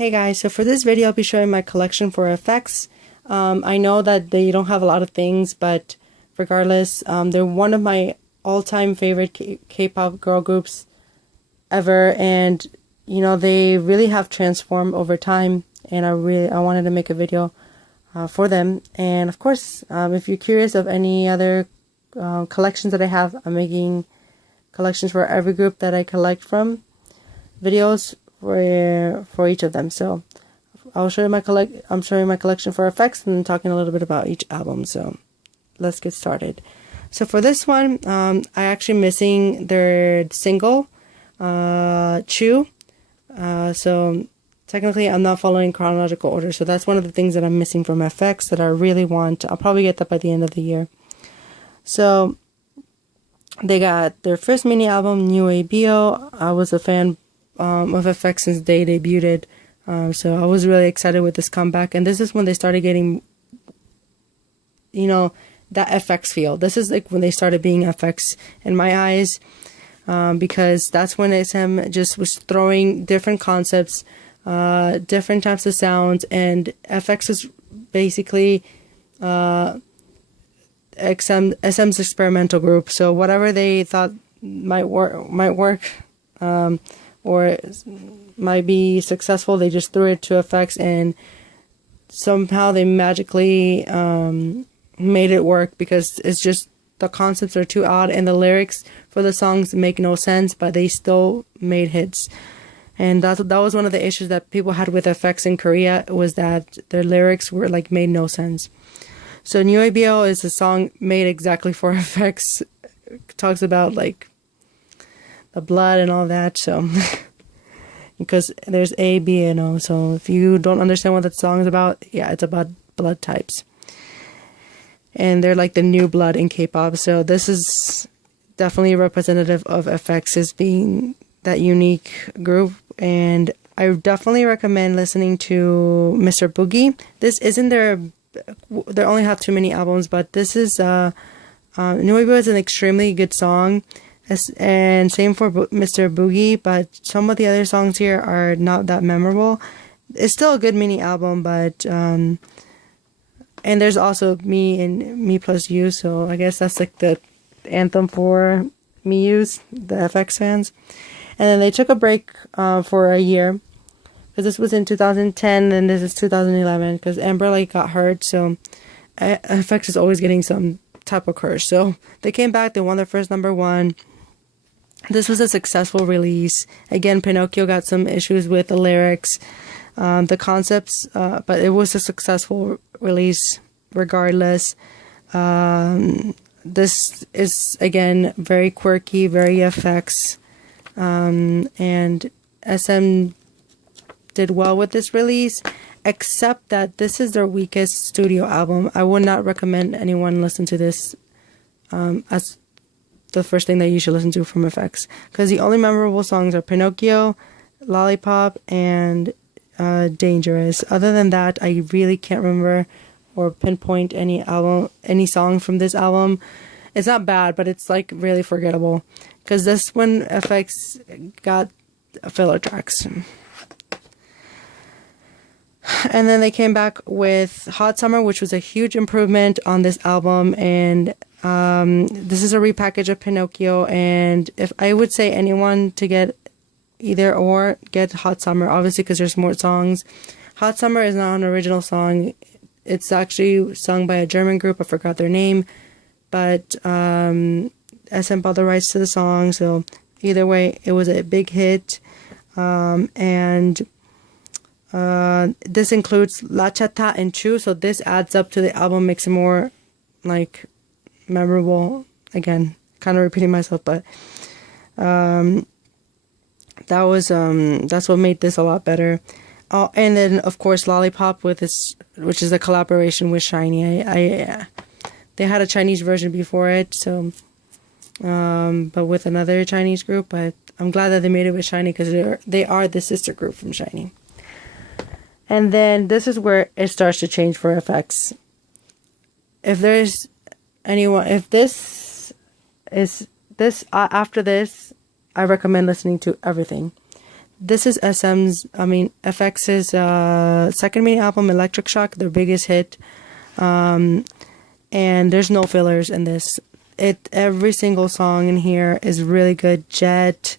Hey guys, so for this video I'll be showing my collection for effects. I know that they don't have a lot of things, but regardless, they're one of my all-time favorite K-pop girl groups ever, and you know, they really have transformed over time, and I wanted to make a video for them. And of course, if you're curious of any other collections that I have, I'm making collections for every group that I collect from, videos for each of them. So I'll show you I'm showing my collection for effects and talking a little bit about each album. So let's get started. So for this one, I actually missing their single, Chew. So technically I'm not following chronological order. So that's one of the things that I'm missing from FX that I really want. I'll probably get that by the end of the year. So they got their first mini album, New ABO. I was a fan of FX since they debuted. So I was really excited with this comeback. And this is when they started getting, you know, that FX feel. This is like when they started being FX in my eyes. Because that's when SM just was throwing different concepts, different types of sounds. And FX is basically SM's experimental group. So whatever they thought might work, or might be successful, they just threw it to effects, and somehow they magically made it work, because it's just the concepts are too odd and the lyrics for the songs make no sense, but they still made hits. And that was one of the issues that people had with effects in Korea, was that their lyrics were like made no sense. So New ABO is a song made exactly for effects. It talks about like the blood and all that, so because there's A, B, and O. So if you don't understand what that song is about, yeah, it's about blood types. And they're like the new blood in K-pop. So this is definitely representative of FX as being that unique group. And I definitely recommend listening to Mr. Boogie. This isn't they only have too many albums, but this is New ABO is an extremely good song. And same for Mr. Boogie, but some of the other songs here are not that memorable. It's still a good mini album, but and there's also Me and Me Plus You, so I guess that's like the anthem for Me Yous, the FX fans. And then they took a break for a year, because this was in 2010 and this is 2011, because Amber like got hurt, so FX is always getting some type of curse. So they came back, they won their first #1. This was a successful release. Again, Pinocchio got some issues with the lyrics, the concepts, but it was a successful release regardless. This is, again, very quirky, very FX, and SM did well with this release, except that this is their weakest studio album. I would not recommend anyone listen to this as the first thing that you should listen to from FX, because the only memorable songs are Pinocchio, Lollipop, and Dangerous. Other than that, I really can't remember or pinpoint any song from this album. It's not bad, but it's like really forgettable, because this when FX got filler tracks. And then they came back with Hot Summer, which was a huge improvement on this album, and this is a repackage of Pinocchio. And if I would say anyone to get either or, get Hot Summer, obviously, because there's more songs. Hot Summer is not an original song. It's actually sung by a German group. I forgot their name, but SM bought the rights to the song, so either way, it was a big hit. And this includes La Chata and Chu, so this adds up to the album, makes it more like memorable. Again, kind of repeating myself, but that's what made this a lot better. Oh, and then of course Lollipop with its, which is a collaboration with SHINee. They had a Chinese version before it, so but with another Chinese group. But I'm glad that they made it with SHINee, because they are the sister group from SHINee. And then this is where it starts to change for FX. If there's anyone, after this, I recommend listening to everything. this is FX's second mini album, Electric Shock, their biggest hit. And there's no fillers in this. Every single song in here is really good. Jet,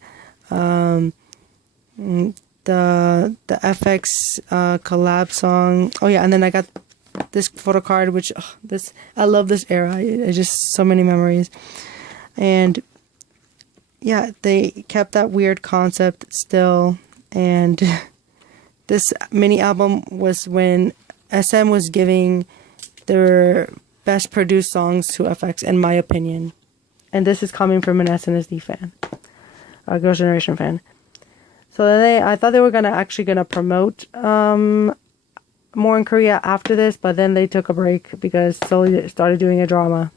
the FX collab song. Oh yeah, and then I got this photo card, which I love this era. It's just so many memories. And yeah, they kept that weird concept still. And this mini album was when SM was giving their best produced songs to FX, in my opinion. And this is coming from an SNSD fan, a Girls' Generation fan. So then I thought they were actually gonna promote more in Korea after this, but then they took a break because Sully started doing a drama.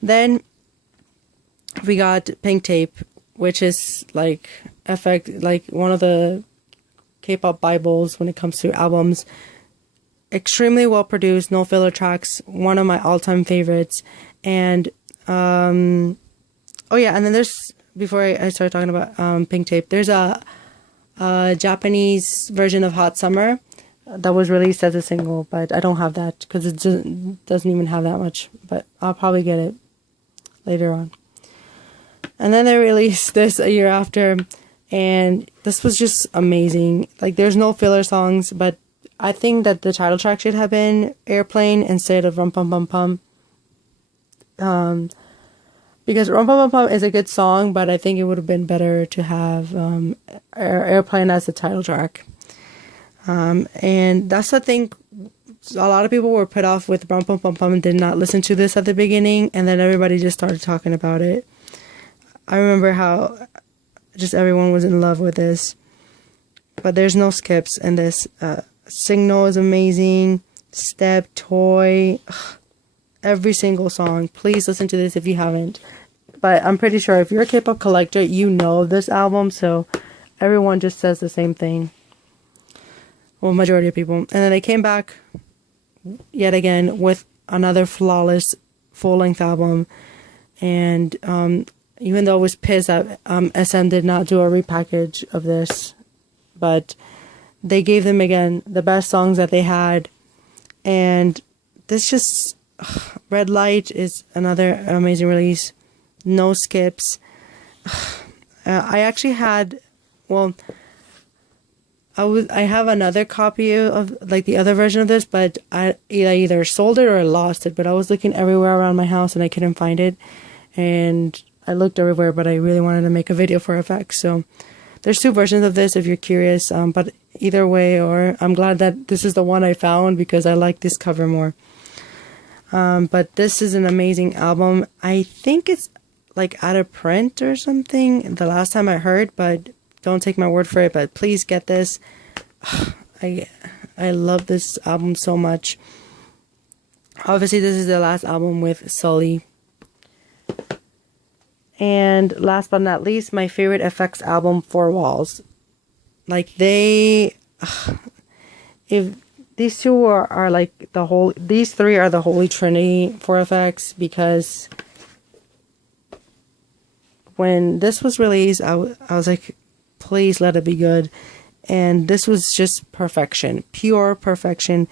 Then we got Pink Tape, which is like FX, like one of the K-pop bibles when it comes to albums. Extremely well produced, no filler tracks, one of my all-time favorites. And oh yeah, and then there's, before I start talking about Pink Tape, there's a Japanese version of Hot Summer that was released as a single, but I don't have that because it doesn't even have that much, but I'll probably get it later on. And then they released this a year after, and this was just amazing. Like, there's no filler songs, but I think that the title track should have been Airplane instead of Rum Pum Pum Pum. Because Rum Pum Pum Pum is a good song, but I think it would have been better to have Airplane as the title track. And that's the thing. A lot of people were put off with Rum Pum Pum Pum and did not listen to this at the beginning, and then everybody just started talking about it. I remember how just everyone was in love with this. But there's no skips in this. Signal is amazing. Step, Toy, every single song. Please listen to this if you haven't. But I'm pretty sure if you're a K-pop collector, you know this album, so everyone just says the same thing. Well, majority of people. And then they came back yet again with another flawless full-length album. And even though I was pissed that SM did not do a repackage of this, but they gave them again the best songs that they had. And this just Red Light is another amazing release. No skips. I actually had, well, I have another copy of like the other version of this, but I either sold it or I lost it. But I was looking everywhere around my house and I couldn't find it. And I looked everywhere, but I really wanted to make a video for FX. So there's two versions of this if you're curious. But either way, or I'm glad that this is the one I found because I like this cover more. But this is an amazing album. I think it's like out of print or something the last time I heard, but don't take my word for it. But please get this. I love this album so much. Obviously, this is the last album with Sully. And last but not least, my favorite FX album, Four Walls. Like if these two are like these three are the holy trinity for FX, because when this was released, I was like, please let it be good. And this was just perfection, pure perfection.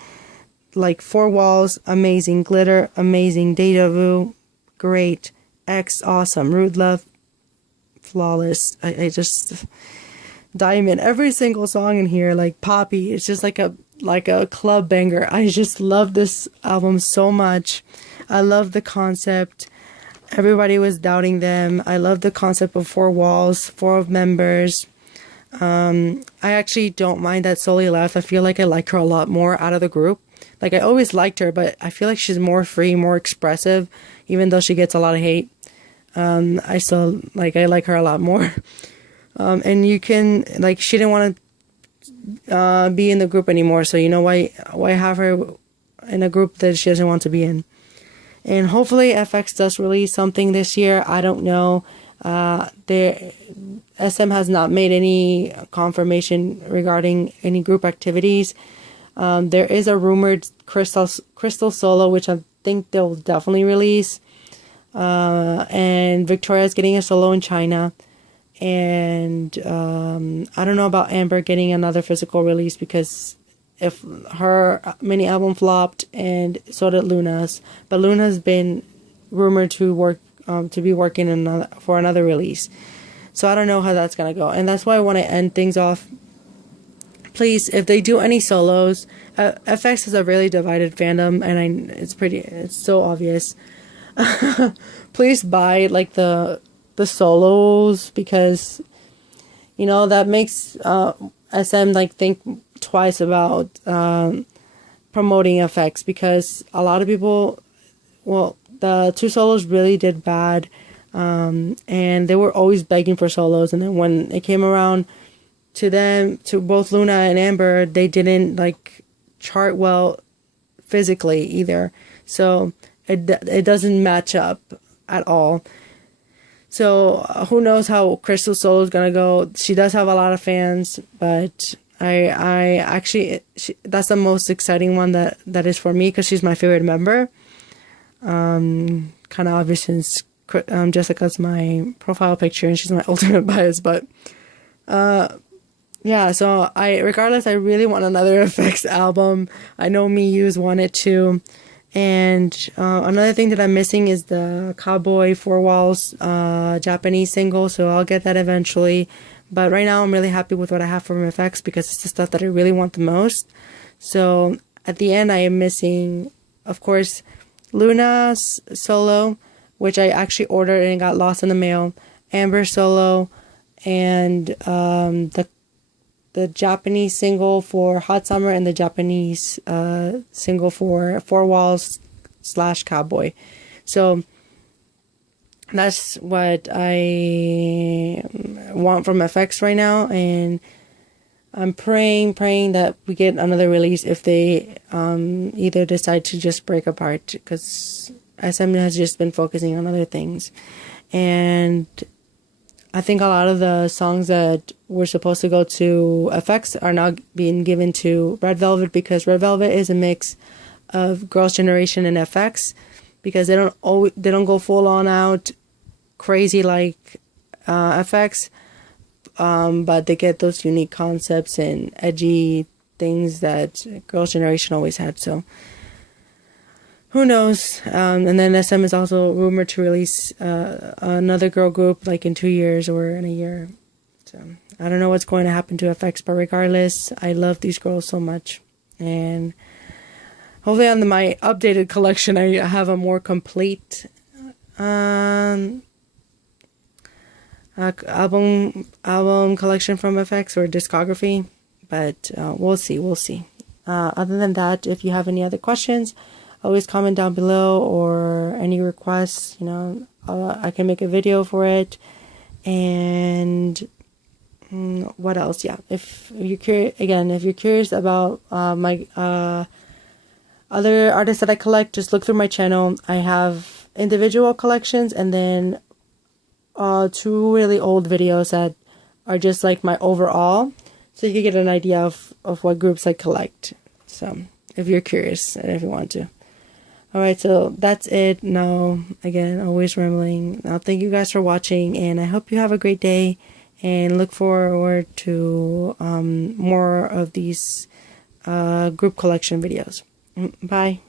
Like Four Walls, amazing. Glitter, amazing. Deja Vu, great. X, awesome. Rude Love, flawless. I just Diamond, every single song in here, like Poppy, it's just like a club banger. I just love this album so much. I love the concept. Everybody was doubting them. I love the concept of four walls, four members. I actually don't mind that Sully left. I feel like I like her a lot more out of the group. Like, I always liked her, but I feel like she's more free, more expressive, even though she gets a lot of hate. I still, I like her a lot more. And you can, she didn't want to be in the group anymore, so why have her in a group that she doesn't want to be in? And hopefully FX does release something this year. I don't know. SM has not made any confirmation regarding any group activities. There is a rumored Crystal solo, which I think they'll definitely release. And Victoria's getting a solo in China. And I don't know about Amber getting another physical release, because if her mini album flopped, and so did Luna's, but Luna's been rumored to be working for another release. So I don't know how that's gonna go, and that's why I want to end things off. Please, if they do any solos, FX is a really divided fandom, and it's so obvious. Please buy like the solos, because that makes SM like think twice about promoting FX, because a lot of people, well, the 2 solos really did bad, and they were always begging for solos, and then when it came around to both Luna and Amber, they didn't like chart well physically either, so it doesn't match up at all. So who knows how Crystal's solo is gonna go? She does have a lot of fans, but I actually that's the most exciting one that is for me, because she's my favorite member. Kind of obvious since Jessica's my profile picture and she's my ultimate bias, but yeah. So regardless, I really want another FX album. I know Miyu's wanted to. And another thing that I'm missing is the Cowboy Four Walls Japanese single, so I'll get that eventually. But right now I'm really happy with what I have from FX, because it's the stuff that I really want the most. So at the end I am missing, of course, Luna's solo, which I actually ordered and got lost in the mail, Amber's solo, and the Japanese single for Hot Summer, and the Japanese single for Four Walls / Cowboy. So that's what I want from FX right now, and I'm praying that we get another release if they either decide to just break apart, because SM has just been focusing on other things. And I think a lot of the songs that were supposed to go to FX are now being given to Red Velvet, because Red Velvet is a mix of Girls' Generation and FX, because they don't go full on out crazy like FX, but they get those unique concepts and edgy things that Girls' Generation always had. So who knows? And then SM is also rumored to release another girl group like in 2 years or in a year. So I don't know what's going to happen to FX, but regardless, I love these girls so much. And hopefully on my updated collection, I have a more complete album collection from FX, or discography. But we'll see. Other than that, if you have any other questions, always comment down below, or any requests, I can make a video for it. And what else? Yeah, if you're curious about my other artists that I collect, just look through my channel. I have individual collections, and then 2 really old videos that are just like my overall, so you can get an idea of what groups I collect. So if you're curious and if you want to. Alright, so that's it. Now, again, always rambling. Now, thank you guys for watching, and I hope you have a great day, and look forward to more of these group collection videos. Bye.